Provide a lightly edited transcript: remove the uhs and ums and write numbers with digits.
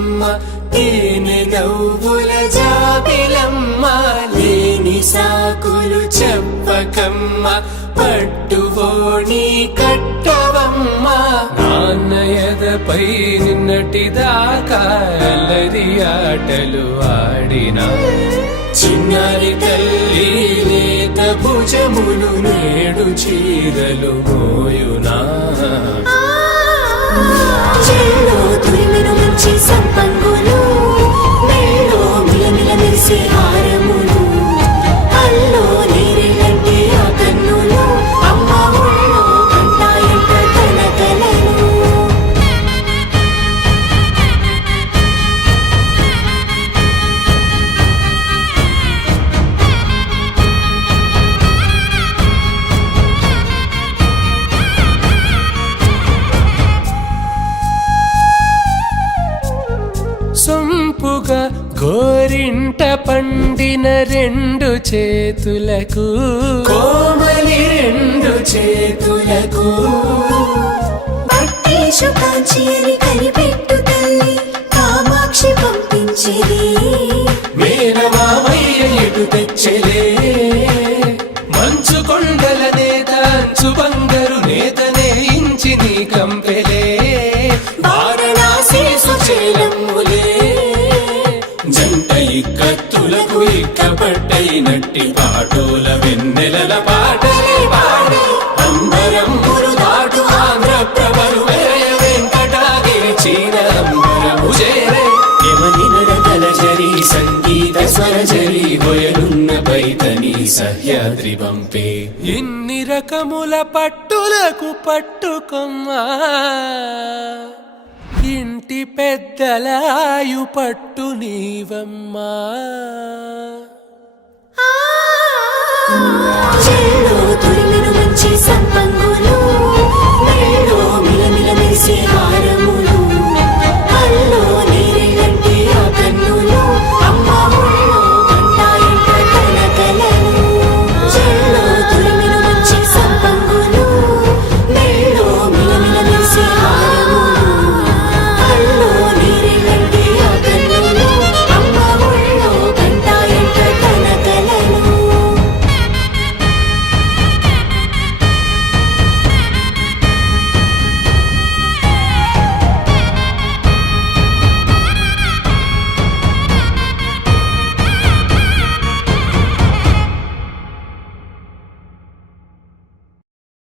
బతుకమ్మ తేనె నవ్వుల జాబిలమ్మ లేని సాకులు చెప్పకమ్మ పట్టువోణి కట్టవమ్మ నాన్నయదపై నిన్నటిదాకా అల్లరి ఆటలు ఆడినా చిన్నారి తల్లి లేత భుజములు నేడు చీరలు మోయునా చెల్లో తురిమెను మంచి సంపంగులు మెల్లో మిలమిల మెరిసే హారములు అల్లో నీరెళ్ళంటే ఆ కన్నులు అమ్మ ఒళ్ళో కంటాయంట తన కలలు సొంపుగా గోరింట పండిన రెండు చేతులకు కోమలి రెండు చేతులకు పట్టేషు కాంచేరి కనిపెట్టు తల్లి కామాక్షి పంపించేది మేనమామయ్య ఎటు తెచ్చలే మంచు కొండల నేత అంచు బంగారు నేతనే ఇంచి నీ కంపెలే వారణాసి సుచేలమ్ములే జంట ఇక్కత్తులకు ఇక్కపట్టైనట్టి పాటోల వెన్నెలల పాటలే పాడే అంబరమ్ములు దాటు ఆంధ్ర ప్రభలు వెంకటాగిరి చీన అంబరము చేరే యమని నడకల జరి సంగీత స్వరజరి హొయలున్న పైతని సహ్యాద్రి పంపే ఇన్ని రకముల పట్టులకు పట్టుకొమ్మా ఇంటి పెద్దలాయు పట్టు నీవమ్మా చెల్లో తురిమెను మంచి సంపంగులు మెల్లో మిలమిల మెరిసే హారములు